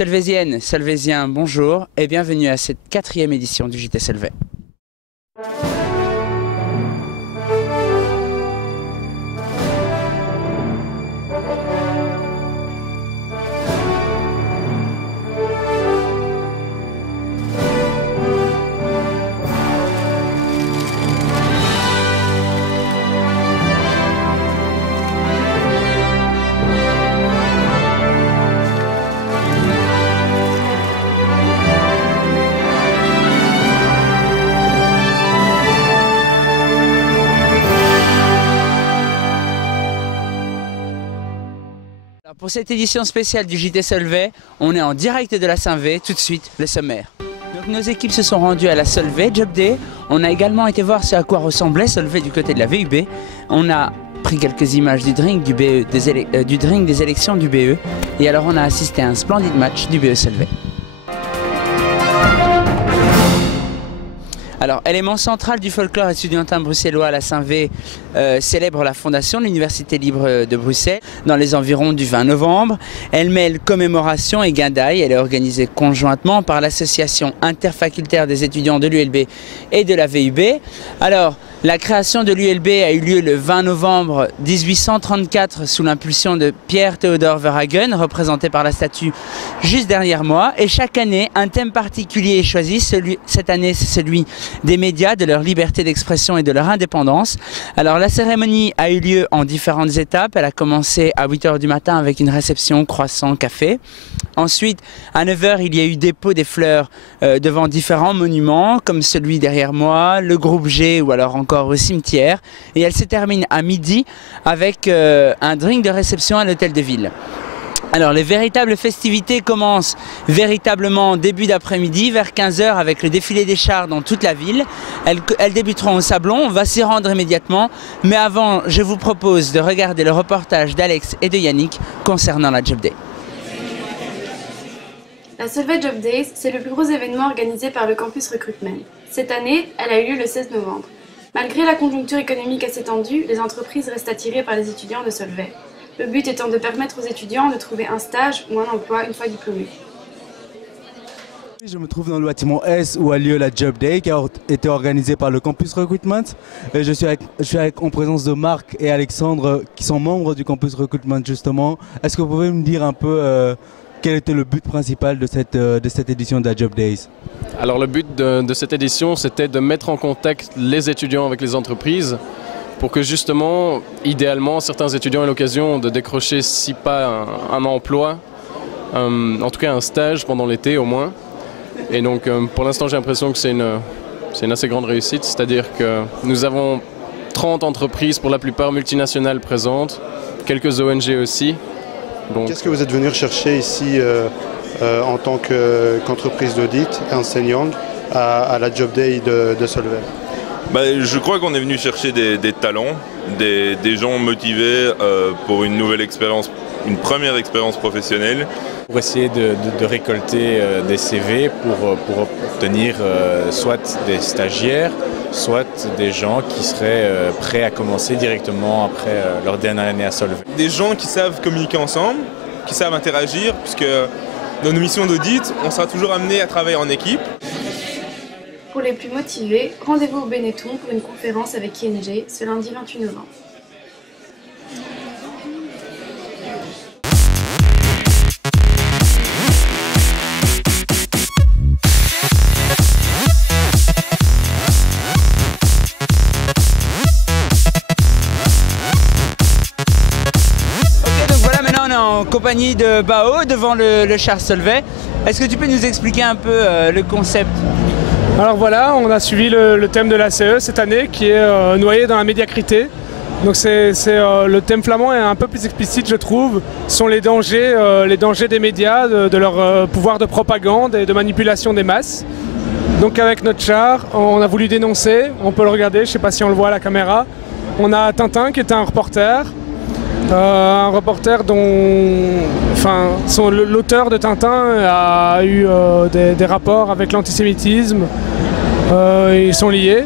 Solvéziennes, Solvéziens, bonjour et bienvenue à cette 4e édition du JT Solvay. Pour cette édition spéciale du JT Solvay, on est en direct de la Saint-Vé, tout de suite le sommaire. Donc nos équipes se sont rendues à la Solvay Job Day. On a également été voir ce à quoi ressemblait Solvay du côté de la VUB. On a pris quelques images du drink du BE, du drink des élections du BE. Et alors on a assisté à un splendide match du BE Solvay. Alors, élément central du folklore estudiantin bruxellois à la Saint-Vé célèbre la fondation de l'Université libre de Bruxelles dans les environs du 20 novembre. Elle mêle commémoration et guindaille. Elle est organisée conjointement par l'association interfacultaire des étudiants de l'ULB et de la VUB. Alors, la création de l'ULB a eu lieu le 20 novembre 1834 sous l'impulsion de Pierre Théodore Verhagen, représenté par la statue juste derrière moi. Et chaque année, un thème particulier est choisi. Cette année, c'est celui des médias, de leur liberté d'expression et de leur indépendance. Alors la cérémonie a eu lieu en différentes étapes. Elle a commencé à 8 h du matin avec une réception croissant café. Ensuite, à 9 h, il y a eu dépôt des fleurs devant différents monuments, comme celui derrière moi, le groupe G ou alors encore au cimetière. Et elle se termine à midi avec un drink de réception à l'hôtel de ville. Alors les véritables festivités commencent véritablement début d'après-midi vers 15 h avec le défilé des chars dans toute la ville. Elles débuteront au Sablon, on va s'y rendre immédiatement. Mais avant, je vous propose de regarder le reportage d'Alex et de Yannick concernant la Job Day. La Solvay Job Days, c'est le plus gros événement organisé par le campus Recruitment. Cette année, elle a eu lieu le 16 novembre. Malgré la conjoncture économique assez tendue, les entreprises restent attirées par les étudiants de Solvay. Le but étant de permettre aux étudiants de trouver un stage ou un emploi une fois diplômés. Je me trouve dans le bâtiment S où a lieu la Job Day qui a été organisée par le campus Recruitment. Et je suis en présence de Marc et Alexandre qui sont membres du campus Recruitment justement. Est-ce que vous pouvez me dire un peu quel était le but principal de cette édition de la Job Days? Alors le but de cette édition, c'était de mettre en contact les étudiants avec les entreprises pour que justement, idéalement, certains étudiants aient l'occasion de décrocher, si pas un emploi, en tout cas un stage pendant l'été au moins. Et donc pour l'instant j'ai l'impression que c'est une assez grande réussite, c'est-à-dire que nous avons 30 entreprises, pour la plupart multinationales présentes, quelques ONG aussi. Qu'est-ce que vous êtes venu rechercher ici en tant qu'entreprise d'audit, Ernst & Young, à la Job Day de Solvay? Je crois qu'on est venu chercher des talents, des gens motivés pour une nouvelle expérience, une première expérience professionnelle. Pour essayer de récolter des CV pour obtenir soit des stagiaires, soit des gens qui seraient prêts à commencer directement après leur dernière année à Solvay. Des gens qui savent communiquer ensemble, qui savent interagir, puisque dans nos missions d'audit, on sera toujours amené à travailler en équipe. Pour les plus motivés, rendez-vous au Benetton pour une conférence avec ING ce lundi 28 novembre. Ok, donc voilà, maintenant on est en compagnie de Bao devant le char Solvay. Est-ce que tu peux nous expliquer un peu le concept? Alors voilà, on a suivi le thème de la CE cette année qui est noyé dans la médiocrité. Donc le thème flamand est un peu plus explicite je trouve, sont les dangers des médias, de leur pouvoir de propagande et de manipulation des masses. Donc avec notre char, on a voulu dénoncer, on peut le regarder, je ne sais pas si on le voit à la caméra. On a Tintin qui est un reporter dont l'auteur de Tintin a eu des rapports avec l'antisémitisme, ils sont liés.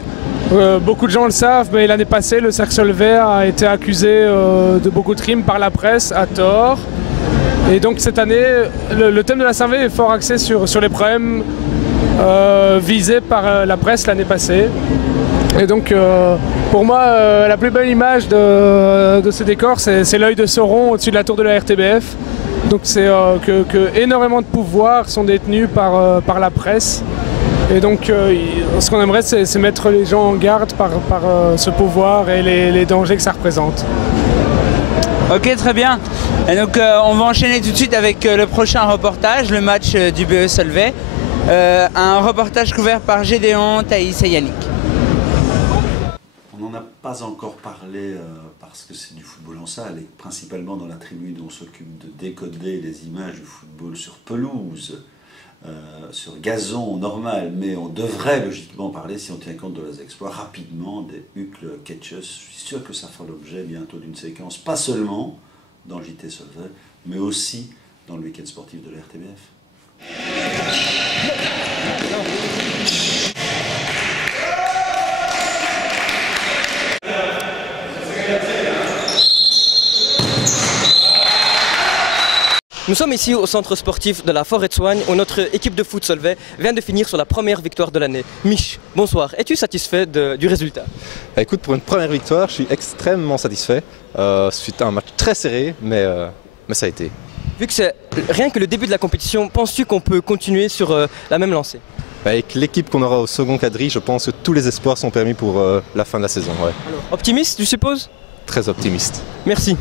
Beaucoup de gens le savent, mais l'année passée, le Cercle Solvay a été accusé de beaucoup de crimes par la presse, à tort. Et donc cette année, le thème de la Saint-V est fort axé sur les problèmes visés par la presse l'année passée. Et donc pour moi, la plus belle image de ce décor, c'est l'œil de Sauron au-dessus de la tour de la RTBF. Donc c'est que énormément de pouvoirs sont détenus par la presse. Et donc ce qu'on aimerait, c'est mettre les gens en garde par ce pouvoir et les dangers que ça représente. Ok, très bien. Et donc on va enchaîner tout de suite avec le prochain reportage, le match du BE Solvay. Un reportage couvert par Gédéon, Thaïs et Yannick. On n'en a pas encore parlé parce que c'est du football en salle et principalement dans la tribune où on s'occupe de décoder les images du football sur pelouse, sur gazon normal, mais on devrait logiquement parler, si on tient compte de leurs exploits, rapidement des Hucle Catchers. Je suis sûr que ça fera l'objet bientôt d'une séquence, pas seulement dans le JT Solvay, mais aussi dans le week-end sportif de la RTBF. Nous sommes ici au centre sportif de la Forêt-de-Soigne où notre équipe de foot Solvay vient de finir sur la première victoire de l'année. Mich, bonsoir. Es-tu satisfait du résultat? Écoute, pour une première victoire, je suis extrêmement satisfait. C'était un match très serré, mais ça a été. Vu que c'est rien que le début de la compétition, penses-tu qu'on peut continuer sur la même lancée? Avec l'équipe qu'on aura au second quadrille, je pense que tous les espoirs sont permis pour la fin de la saison. Ouais. Optimiste, tu supposes? Très optimiste. Merci.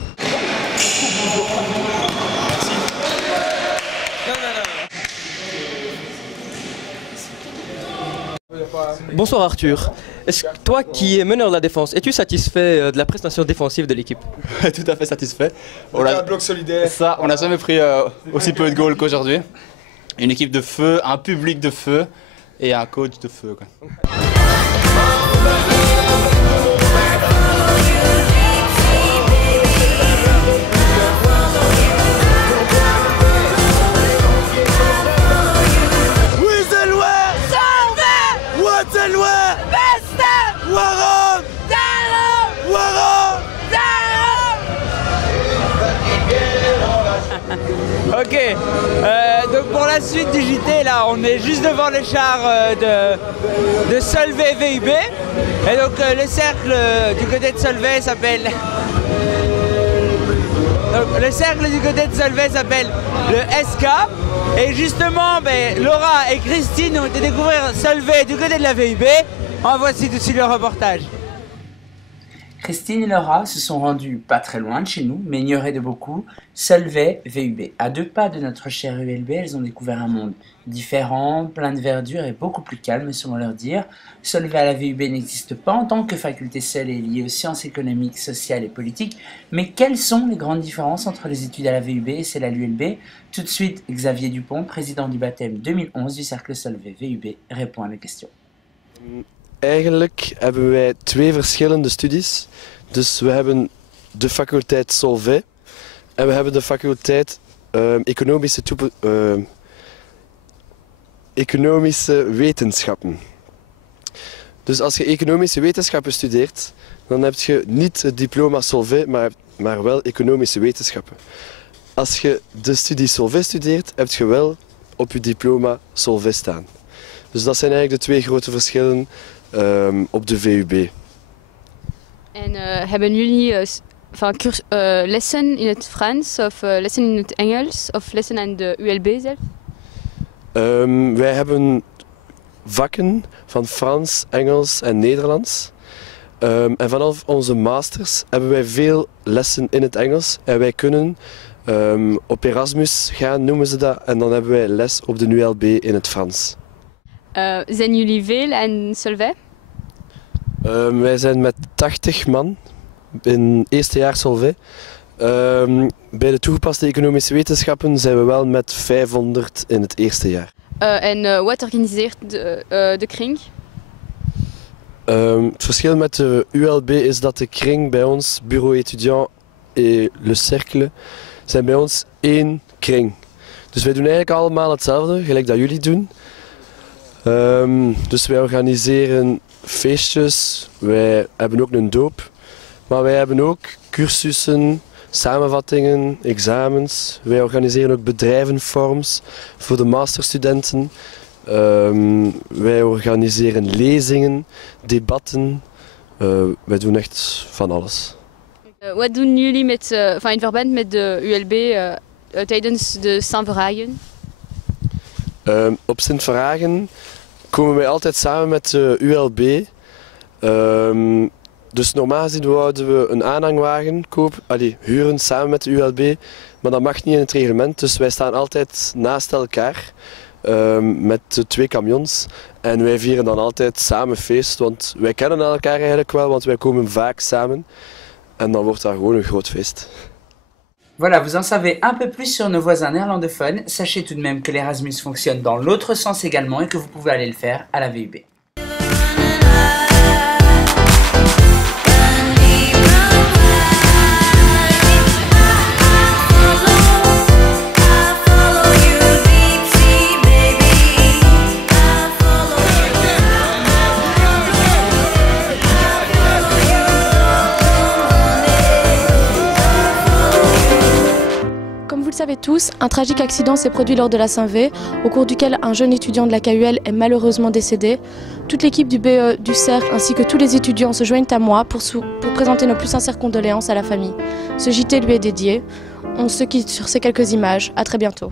Bonsoir Arthur. Est-ce que toi qui es meneur de la défense, es-tu satisfait de la prestation défensive de l'équipe? Tout à fait satisfait. On a un bloc solidaire. Ça, on n'a jamais pris aussi peu de goals qu'aujourd'hui. Une équipe de feu, un public de feu et un coach de feu, quoi. Ok, donc pour la suite du JT, là on est juste devant les chars de Solvay VUB. Et donc le cercle du côté de Solvay s'appelle... le cercle du côté de Solvay s'appelle le SK. Et justement, Laura et Christine ont été découvrir Solvay du côté de la VUB. En voici tout de suite le reportage. Christine et Laura se sont rendues pas très loin de chez nous, mais ignorées de beaucoup, Solvay VUB. À 2 pas de notre chère ULB, elles ont découvert un monde différent, plein de verdure et beaucoup plus calme selon leur dire. Solvay à la VUB n'existe pas en tant que faculté seule et liée aux sciences économiques, sociales et politiques, mais quelles sont les grandes différences entre les études à la VUB et celles à l'ULB? Tout de suite, Xavier Dupont, président du baptême 2011 du cercle Solvay VUB, répond à la question. Eigenlijk hebben wij 2 verschillende studies. Dus we hebben de faculteit Solvay en we hebben de faculteit economische wetenschappen. Dus als je economische wetenschappen studeert, dan heb je niet het diploma Solvay, maar wel economische wetenschappen. Als je de studie Solvay studeert, heb je wel op je diploma Solvay staan. Dus dat zijn eigenlijk de 2 grote verschillen op de VUB. En hebben jullie lessen in het Frans of lessen in het Engels of lessen aan de ULB zelf? Wij hebben vakken van Frans, Engels en Nederlands. En vanaf onze masters hebben wij veel lessen in het Engels. En wij kunnen op Erasmus gaan, noemen ze dat. En dan hebben wij les op de ULB in het Frans. Zijn jullie veel aan Solvay? Wij zijn met 80 man in eerste jaar Solvay. Bij de toegepaste economische wetenschappen zijn we wel met 500 in het eerste jaar. En wat organiseert de kring? Het verschil met de ULB is dat de kring bij ons, bureau étudiant et le cercle, zijn bij ons 1 kring. Dus wij doen eigenlijk allemaal hetzelfde, gelijk dat jullie doen. Dus wij organiseren feestjes, wij hebben ook een doop, maar wij hebben ook cursussen, samenvattingen, examens. Wij organiseren ook bedrijvenforums voor de masterstudenten. Wij organiseren lezingen, debatten. Wij doen echt van alles. Wat doen jullie in verband met de ULB tijdens de Sint-Verhagen? Op Sint-Verhagen komen wij altijd samen met de ULB. Dus normaal gezien wouden we een aanhangwagen huren samen met de ULB, maar dat mag niet in het reglement. Dus wij staan altijd naast elkaar met 2 camions en wij vieren dan altijd samen feest, want wij kennen elkaar eigenlijk wel, want wij komen vaak samen en dan wordt dat gewoon een groot feest. Voilà, vous en savez un peu plus sur nos voisins néerlandophones. Sachez tout de même que l'Erasmus fonctionne dans l'autre sens également et que vous pouvez aller le faire à la VUB. Vous le savez tous, un tragique accident s'est produit lors de la Saint-V, au cours duquel un jeune étudiant de la KUL est malheureusement décédé. Toute l'équipe du BE du Cercle ainsi que tous les étudiants se joignent à moi pour présenter nos plus sincères condoléances à la famille. Ce JT lui est dédié. On se quitte sur ces quelques images. À très bientôt.